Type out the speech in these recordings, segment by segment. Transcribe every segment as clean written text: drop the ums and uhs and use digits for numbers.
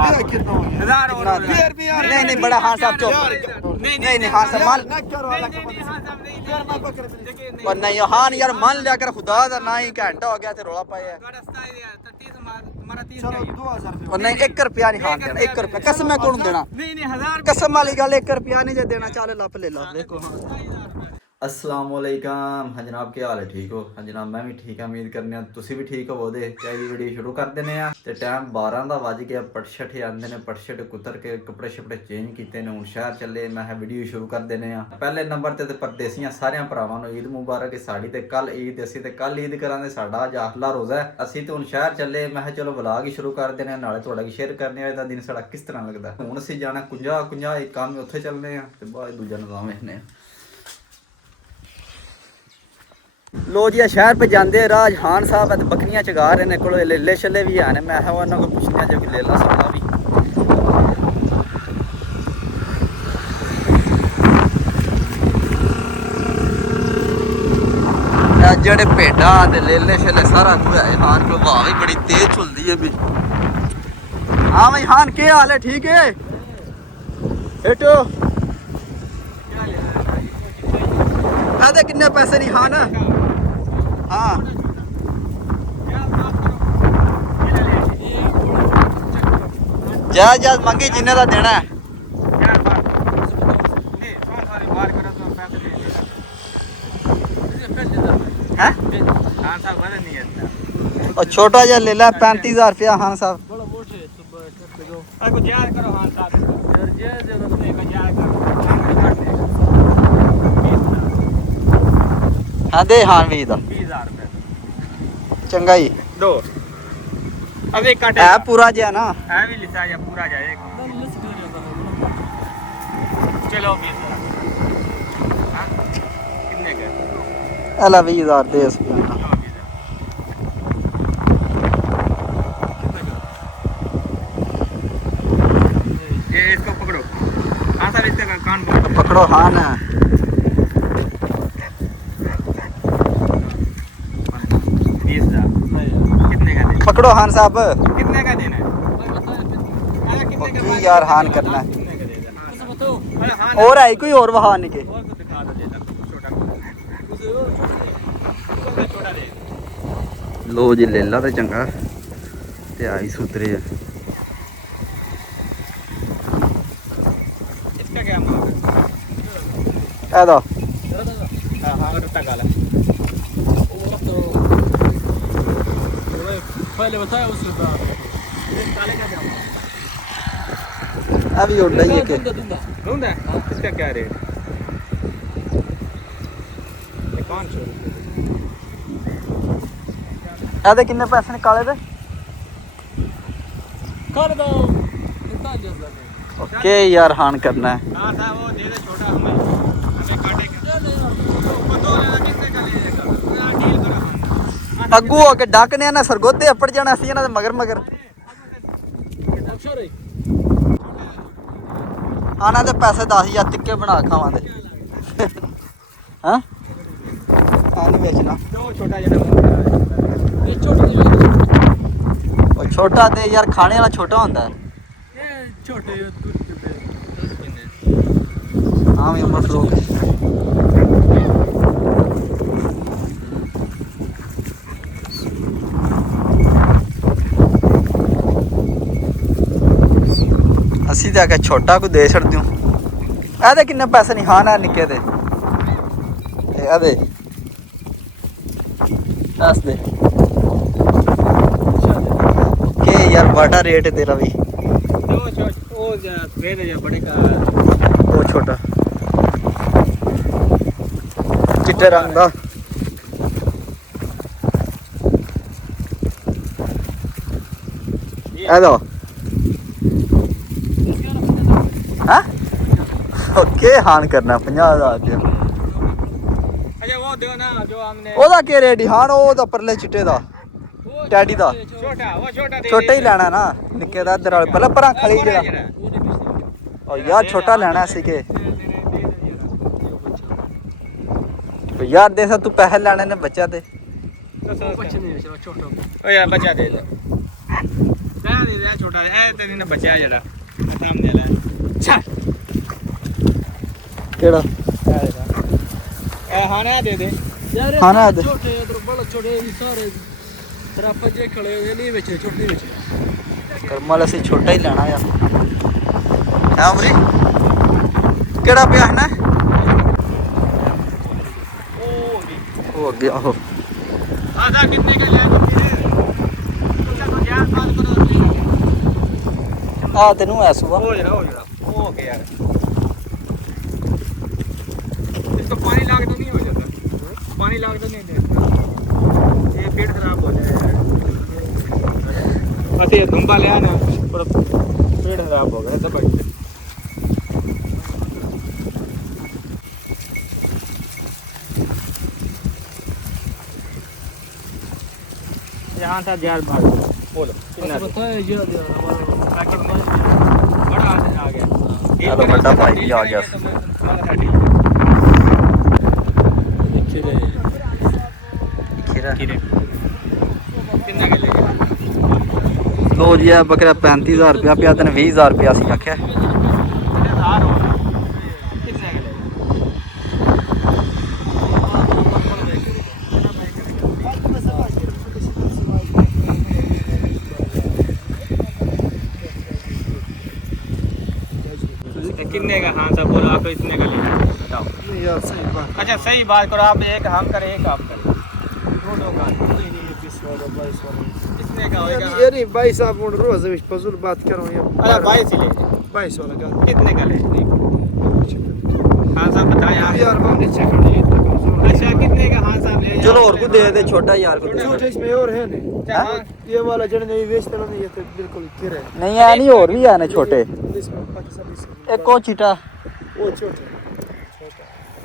1000 और नहीं नहीं बड़ा हाँ साहब चुप नहीं हाँ साहब मान पर नहीं हाँ यार मान लिया कर खुदा दा ना ही घंटा हो गया थे रोला पाया और नहीं 1 रुपया नहीं हाँ देना 1 रुपया कसम मैं कौन देना कसम वाली गल 1 रुपया नहीं जे देना चल लप ले लो देखो अस्सलाम वालेकुम हाँ जनाब क्या हाल है ठीक हो हाँ जनाब मैं भी ठीक है उम्मीद करने तुसी भी ठीक हो दे क्या जी वीडियो शुरू कर देने ते टाइम 12 दा वज गया पटशट आंदे ने पटशट कुतर के कपड़े शपड़े चेंज कीते ने हुण शहर चले मैं वीडियो शुरू कर देने पहले नंबर ते परदेसियां सारियां भरावां नूं ईद मुबारक साड़ी ते कल ईद असीं ते कल ईद करांगे साडा अज आखला रोज़ा है असीं ते हुण शहर चले मैं चलो व्लॉग ही शुरू कर देने नाले तुहाडा भी शेयर करने अज दा दिन साडा किस तरह लगदा हुण असीं जाना 50 एक काम उत्थे चलने ते बाद दूजा निज़ाम वेखने लो जी शहर पे जाते राज हान साहब बकरियां चगा रहे ने को लेले छले भी है मैं उन्होंने को पुछना जो कि लेला सोना भी जेड़े भेडा ते लेले छले सारा कुछ है हान को हवा भी बड़ी तेज चलती है भी हाँ भाई हान क्या हाल है ठीक है हेटो आधे किन्ने पैसे नहीं हान हाँ जायज मंगी जिन्ने का देना है और छोटा जा ले ला 35,000 रुपया हाँ साहब हाँ दे हाँ 20,000 चंगा ही दो अब एक काटे है पूरा जा ना है भी लिसा या पूरा जाए चलो 20,000 हां कितने का अला 20,000 दे इसको ये इसको पकड़ो हां सर इसका कान पकड़ो हाँ ना पकड़ो हान साहब कितने का देना है ओके यार हान करना है और है कोई और वहां के लो जी ले ला ते चंगा ते आई सूत्रे है इसका क्या मांग है दो हां हां रत्ता काला पहले बताया उससे काले का क्या अभी उड़ रही है के ढूंढा इसका क्या रेट ये 500 आधे किन्ने पैसे निकाले थे कर दो ओके यार हान करना है हां साहब वो दे दे छोटा हमें काटे का तो कितने का लेगा डील करो अगू होके डाकने ना सरगोदे अपड़ जाना सी ना मगर मगर आना ते पैसे 10,000 टिक्के बना खावा दे हां आने बेचना जो छोटा जना ये छोटा ते यार खाने वाला छोटा होता है ये छोटे हाँ मैं मशरूम असी तो आके छोटा को दे छड़ दूं आदे किन्ने पैसे नहीं खाना निके दे आदे दस दे के यार बड़ा रेट है तेरा भी वो बड़े का वो छोटा चिट्टे रंग दा दो ओके हान करना 50,000 अच्छा वो दो ना जो हमने ओदा के रेट हान ओ दा परले चिट्टे दा टैडी दा छोटा वो छोटा दे छोटा ही लेना ना निक्के दा इधर पहले परा खड़ी जरा ओ यार छोटा लेना सी के यार देसा तू पैसे लेने ने बच्चा दे ओ यार बच्चा दे दे दे दे छोटा ए तेरी ने बचा जड़ा सामने ले चल केड़ा ए हाने दे दे यार हाँ ना दे। छोटे इधर बड़ा छोटे ये सारे तरफ जे खड़े हुए नहीं बेचे छोटे बेचे करमल ਅਸੀਂ ਛੋਟਾ ਹੀ ਲੈਣਾ ਆ ਹੈ ਅਮਰੀ ਕਿਹੜਾ ਪਿਆ ਹੈ ਨਾ ਉਹ ਅੱਗੇ ਆਹੋ आधा कितने का लिया तो क्या बात करो ਆ ਤੈਨੂੰ ਐਸੂਆ हो जरा हो गया यार इसको पानी लाग तो नहीं हो जाता पानी लाग तो नहीं देता ये पेट खराब हो जाएगा बस ये धुंबा ले आना और पेट खराब हो गया दबा यहाँ था जार भाग बोलो कितना बताया ये दिया हमारा बड़ा आ गया चलो बड़ा भाई भी आ गया खीरे खीरा कितना के लेगा लो जी ਇਹ ਬੱਕਰਾ 35000 ਰੁਪਿਆ ਪਿਆ ਤੈਨੂੰ 20000 ਰੁਪਿਆ ਸੀ ਆਖਿਆ कितने के लेगा कितने का हाँ सब बोलो आपको इतने का लेगा बताओ नहीं यार सही बात अच्छा सही बात करो आप एक हम करें एक आप करें दोनों का नहीं नहीं 20 वाला 22 वाला कितने का होएगा ये नहीं 22 आप बोल रोज मैं फजूल बात कर रहा हूं अरे 22 ही ले 22 वाला का कितने का ले हाँ साहब बताएं आप यार मामले चेक करनी है अच्छा कितने का हाँ साहब ले ਚਲੋ ਹੋਰ ਕੋ ਦੇ ਦੇ ਛੋਟਾ ਯਾਰ ਕੋ ਦੇ छोटे इसमें और है नहीं हाँ? ये वाला जड़ नहीं बेचते नहीं ये तो बिल्कुल खीरे है ਨਹੀਂ ਆ ਨਹੀਂ ਹੋਰ ਵੀ ਆ ਨੇ ਛੋਟੇ इसमें पाकिस्तानी इसमें ਇੱਕ ਉਹ ਚੀਟਾ वो छोटे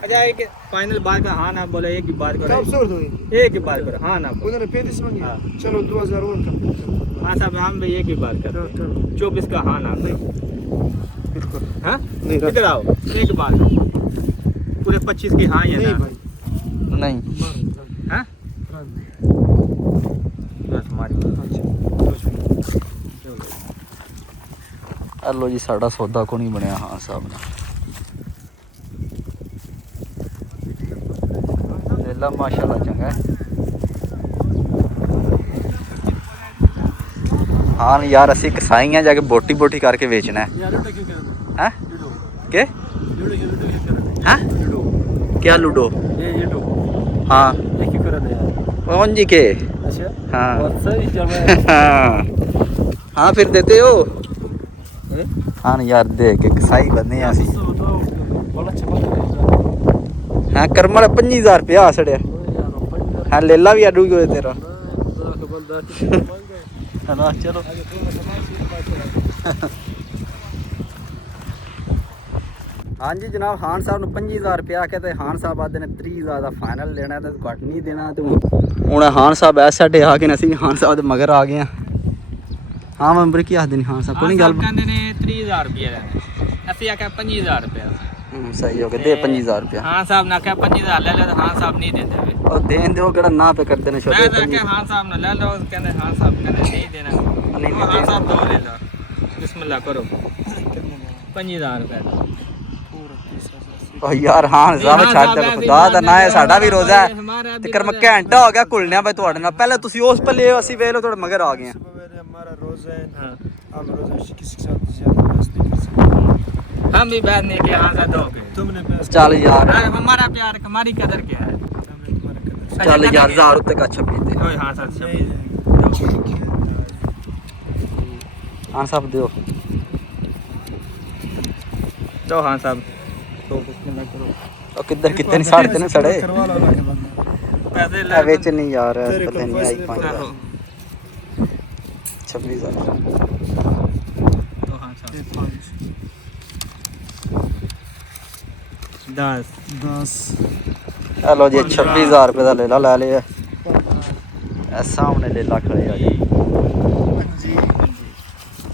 अच्छा एक फाइनल बात का हाँ ना बोले एक ही बात करो कब सोर दो एक ही बात करो हाँ ना बोलो उन्होंने 35 मांगी हाँ। चलो 2000 और कम हाँ साहब हम भी एक ही बात कर रहे हैं 24 का हाँ ना बिल्कुल हाँ नहीं रख- इधर आओ एक बात पूरे 25 की हाँ या नहीं ना भाई ਨਹੀਂ हाँ बस हमारी ਆ ਲੋ ਜੀ ਸਾਡਾ ਸੌਦਾ ਕੋ ਨਹੀਂ ਬਣਿਆ ਹਾਂ ਸਾਹਿਬ ਨਾਲ ਲੇਲਾ ਮਾਸ਼ਾਅੱਲਾ ਚੰਗਾ ਹੈ ਹਾਂ ਯਾਰ ਅਸੀਂ ਕਸਾਈਆਂ ਜਾ ਕੇ ਬੋਟੀ ਬੋਟੀ ਕਰਕੇ ਵੇਚਣਾ ਹੈ यार लूडो क्यों करना ਹੈ लूडो ਕਿ लूडो क्यों करना ਹੈ लूडो ਕੀ ਲੂਡੋ ये लूडो ਹਾਂ ये क्यों करना यार कौन जी के अच्छा हाँ बहुत सही चल रहा हाँ फिर देते हो हाँ यार दे के कसाई बंदे हैं ਅਸੀਂ बड़ा अच्छा बंदा है हाँ करमल 25000 रुपया सड़िया हाँ लेला भी अडू गयो तेरा बंदा है ना चलो हाँ जी जनाब खान साहब ਨੂੰ 25000 रुपया आके ते खान साहब आदे ने 30000 ਦਾ ਫਾਈਨਲ ਲੈਣਾ ਤੇ ਘੱਟ ਨਹੀਂ ਦੇਣਾ ਤੇ ਹੁਣ ਖਾਨ ਸਾਹਿਬ ਐ ਸਾਡੇ ਆ ਕੇ ਅਸੀਂ ਖਾਨ ਸਾਹਿਬ ਦੇ ਮਗਰ ਆ ਗਏ ਆ ਹਾਂ ਮੈਂਬਰ ਕੀ ਆਖਦੇ ਨੇ ਖਾਨ ਸਾਹਿਬ ਕੋਈ ਗੱਲ ਕਹਿੰਦੇ ਨੇ 30000 ਰੁਪਏ ਲੈਣੇ ਅਸੀਂ ਆਖਿਆ 25000 ਰੁਪਏ ਸਹੀ ਹੋ ਗਿਆ ਦੇ 25000 रुपया ਹਾਂ ਸਾਹਿਬ ਨੇ ਆਖਿਆ 25000 ਲੈ ਲੈ ਹਾਂ ਸਾਹਿਬ ਨਹੀਂ ਦਿੰਦੇ ਵੇ ਉਹ ਦੇਣ ਦਿਓ ਕਿਹੜਾ ਨਾ ਪੇ ਕਰਦੇ ਨੇ ਮੈਂ ਛੋਟੇ ਤਾਂ ਆਖਿਆ ਹਾਂ ਸਾਹਿਬ ਨੇ ਲੈ ਲਓ ਕਹਿੰਦੇ ਹਾਂ ਸਾਹਿਬ ਕਹਿੰਦੇ ਨਹੀਂ ਦੇਣਾ ਨਹੀਂ ਹਾਂ ਸਾਹਿਬ ਦੋ ਲੈ ਲਓ ਬਿਸਮਿਲ੍ਲਾ ਕਰੋ 25000 ਰੁਪਏ ਦਾ ਉਹ ਯਾਰ ਹਾਂ ਸਾਹਿਬ ਛੱਡ ਦੇ ਖੁਦਾ ਦਾ ਨਾ ਹੈ ਸਾਡਾ ਵੀ ਰੋਜ਼ਾ ਹੈ ਤੇ ਕਰਮ ਘੰਟਾ ਹੋ ਗਿਆ ਕੁਲਣਿਆ ਬਈ ਤੁਹਾਡੇ ਨਾਲ ਪਹਿਲੇ ਤੁਸੀਂ ਉਸ ਪੱਲੇ ਅਸੀਂ ਵੇਖ ਲਓ ਤੁਹਾਡੇ ਮਗਰ ਆ ਗਏ ਆ हमारा रोजा है हाँ। हम रोजा किसी के साथ ज्यादा बहस नहीं कर सकते हम भी बात नहीं किया हाँ साहब दोगे तुमने बहस ਚੱਲ ਯਾर हमारा प्यार हमारी कदर क्या है हमने तुम्हारा कदर ਚੱਲ ਯਾਰ 1000 ਉੱਤੇ ਕੱਛ ਪੀਤੇ ओए हाँ साहब सब नहीं ਹਾਂ ਸਾਹਿਬ ਦਿਓ तो हाँ साहब तो बिस्मिल्लाह करो ਉਹ ਕਿੱਧਰ ਕਿੱਥੇ ਨਹੀਂ ਸਾੜੇ ਤੇ ਨਾ ਸੜੇ करवा लो ना के बंदा पैसे ਇਹ ਵਿੱਚ ਨਹੀਂ ਯਾਰ तेरे ਪਤਾ को ਨਹੀਂ ਆਈ फैसले 5000 26000 तो हाँ साहब ये 5 10 10 ਇਹ ਲੋ ਜੀ 26000 ਰੁਪਏ ਦਾ ਲੇਲਾ ਲੈ ਲਿਆ ਇਹ ਸਾਹਮਣੇ ਲੇਲਾ ਖੜੇ ਆ ਜੀ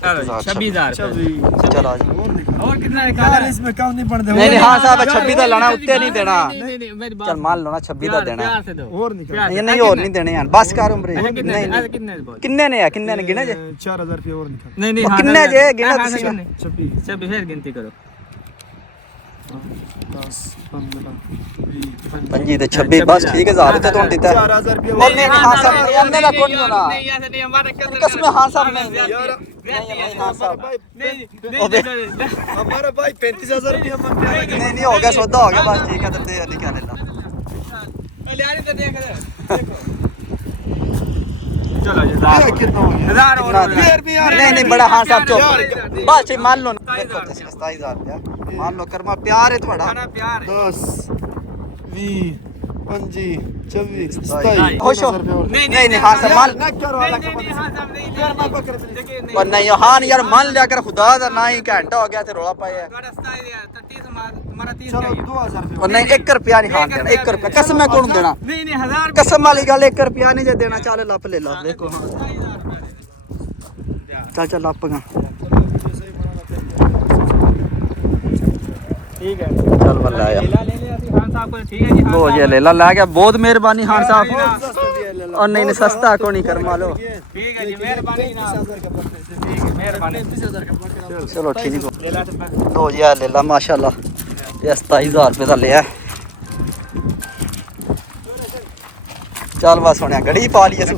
26,000 चलो आ जाओ। और कितना यार इसमें कम नहीं पड़ते नहीं नहीं हाँ साहब 26 का लाना उत्ते नहीं देना नहीं मेरी बात चल मान लो ना 26 का देना प्यार से दो और निकल ये नहीं और नहीं देने यार बस कर उम्र नहीं कितने नहीं कितने बोल किन्ने ने है किन्ने ने गिने जे 4000 रुपये और निकल नहीं नहीं वो किन्ने जे गिना तुसी 26 सब फिर गिनती करो 10 15 पंजी ते 26 बस ठीक है ज़्यादा तो देता है 4000 रुपये नहीं नहीं हाँ साहब नहीं हमने ना कौन ना नहीं ऐसे नहीं हमारे क्या कसम हाँ साहब नहीं यार नहीं हाँ साहब नहीं हमारा भाई 35000 रुपये हम क्या नहीं नहीं हो गया सौदा हो गया बस ठीक है तो दे निकाल ला ले तो देख देखो चलो ये 1000 कितना हो गया 1000 और फिर भी यार नहीं नहीं बड़ा हाँ साहब चुप यार, बस ठीक मान लो 27,000 27,000 मान लो कर्मा प्यार है थोड़ा खाना प्यार है 10 20 25 26 नहीं। खुश हो नहीं नहीं नहीं हाँ साहब मान नहीं हाँ सब नहीं देखिए नहीं पर नहीं हाँ यार मान लिया कर खुदा दा ना ही घंटा हो गया थे रोला पाया थोड़ा सताई दिया 30 हमारा 30 चलो का 2000 रुपये और नहीं 1 रुपया नहीं हाँ देना 1 रुपया कसम मैं कौन देना नहीं नहीं 1000 कसम वाली गल 1 रुपया नहीं जे देना चल लप ले ला देखो हाँ 27,000 चल चल लप गा ठीक है चल बल्ला यार ले लिया खान साहब को ठीक है जी लो ये ले ला गया बहुत मेहरबानी खान साहब और नहीं नहीं सस्ता को नहीं कर मालो ठीक है जी मेहरबानी ना ठीक है मेहरबानी 30000 का पकड़ा चलो ठीक हो ले ला तो लो यार ले ला माशाल्लाह ये 27,000 रुपए का लिया चल बस होने गड़ी पा ली असु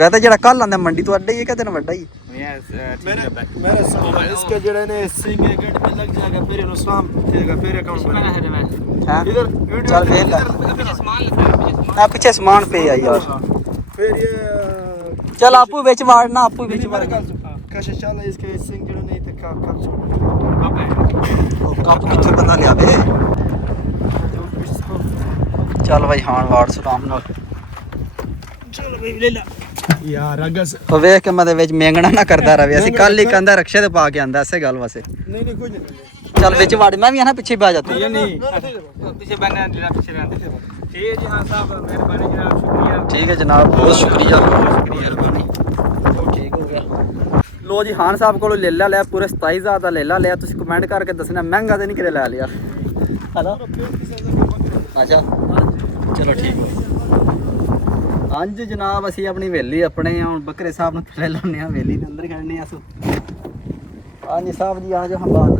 वैसे जेड़ा कल आंदा मंडी तो अड्डा ही है कहते ना वड्डा ही मेरे सामने इसके जड़े ने सिंह के गेट पे लग जाएगा फिर इन्हों शाम देगा फिर अकाउंट बनेगा हां इधर चल भेज ला सामान लेता है पीछे सामान पे आई यार फिर ये चल आपू बेच मारना आपू बेच मार कैसे चल इसके सिंह जड़े नहीं तो कब छोड़ कप किथे बंदा लिया बे चल भाई हां वाड़ सलाम नाल चलो भाई ले ला यार अगस ਉਹ ਵੇਖ ਕੇ ਮੈਂ ਦੇ ਵਿੱਚ ਮੇਂਗਣਾ ਨਾ ਕਰਦਾ ਰਵੇ ਅਸੀਂ ਕੱਲ ਹੀ ਕਹਿੰਦਾ ਰਕਸ਼ੇ ਤੇ ਪਾ ਕੇ ਆਂਦਾ ਐਸੇ ਗੱਲ ਵਾਸਤੇ नहीं नहीं कुछ नहीं ਚੱਲ ਵਿੱਚ ਵੜ ਮੈਂ ਵੀ ਆ ਨਾ ਪਿੱਛੇ ਬਹਿ ਜਾ ਤੂੰ ये नहीं पीछे बनना लेना पीछे रहना ठीक है जी हाँ साहब मेहरबानी जनाब शुक्रिया ਠੀਕ ਹੈ ਜਨਾਬ ਬਹੁਤ ਸ਼ੁਕਰੀਆ ਠੀਕ ਹੋ ਗਿਆ ਲੋ ਜੀ ਖਾਨ ਸਾਹਿਬ ਕੋਲੋਂ ਲੈ ਲਿਆ ਪੂਰੇ 27000 ਦਾ ਲੈ ਲਿਆ ਤੁਸੀਂ ਕਮੈਂਟ ਕਰਕੇ ਦੱਸਣਾ ਮਹਿੰਗਾ ਤੇ ਨਹੀਂ ਕਿਰੇ ਲੈ ਲਿਆ ਹਨਾ ਅੱਛਾ ਚਲੋ ਠੀਕ ਹੋ ਹਾਂਜੀ ਜਨਾਬ ਅਸੀਂ ਆਪਣੀ ਹਵੇਲੀ ਆਪਣੇ ਹੁਣ ਬੱਕਰੇ ਸਾਹਿਬ ਨੂੰ ਥੱਲੇ ਲਾਉਂਦੇ ਆ ਹਵੇਲੀ ਦੇ ਅੰਦਰ ਖੜਨੇ ਆ ਸੋ ਹਾਂਜੀ ਸਾਹਿਬ ਜੀ ਆ ਜਾਓ ਹਮ ਬਾਤ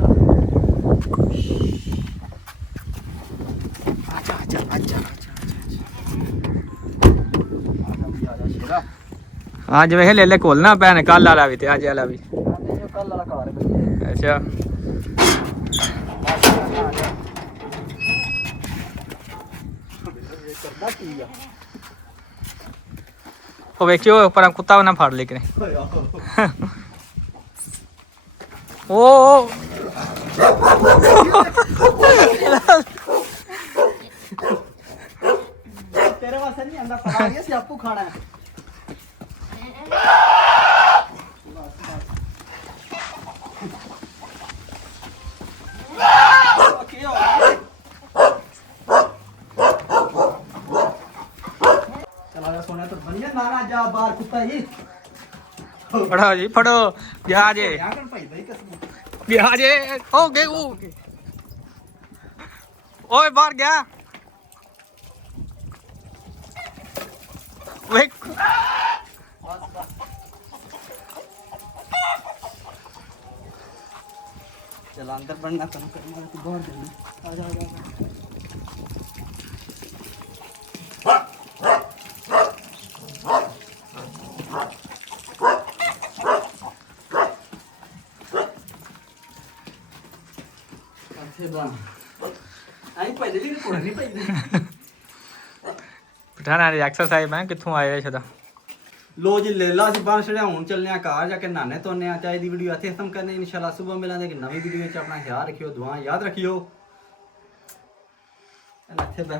आज वे ले ले खोलना पैन कल वाला भी ते आज वाला भी ਕੱਲ ਵਾਲਾ ਘਰ ਹੈ अच्छा ਕਰਦਾ ਕੀ ਆ वो देखियो ऊपर कुत्ता ना फाड़ लेकिन ओ ਤੇਰੇ ਵਾਸਤੇ ਨਹੀਂ ਆਂਦਾ ਫੜਾ ਗਿਆ ਸੀ ਆਪੂ ਖਾਣਾ ਹੈ ਕੀ ਹੋ ਗਿਆ चला जा सोना तो बढ़िया नाना जा बाहर कुत्ता ही फड़ो जी फड़ो जा जे यार भाई भाई कसम गया जे ओ गए ओ ओए बाहर गया वे चला अंदर बढ़ना कम करना तो बाहर देना आ जा पठाना एक्सरसाइज मैं कित्थों आए छदा लो जी लेला ਅਸੀਂ ਬਾਹਰ ਛੜਿਆ ਹੁਣ ਚੱਲਨੇ ਆ ਘਰ ਜਾ ਕੇ ਨਾਨੇ ਤੋਨੇ ਆ ਚਾਹੀ ਦੀ ਵੀਡੀਓ ਇੱਥੇ ਖਤਮ ਕਰਨੇ ਇਨਸ਼ਾਅੱਲਾ ਸਵੇਰ ਮਿਲਾਂਗੇ ਕਿ ਨਵੀਂ ਵੀਡੀਓ ਵਿੱਚ ਆਪਣਾ ਖਿਆਲ ਰੱਖਿਓ ਦੁਆ ਯਾਦ ਰੱਖਿਓ ਇੱਥੇ ਬੈ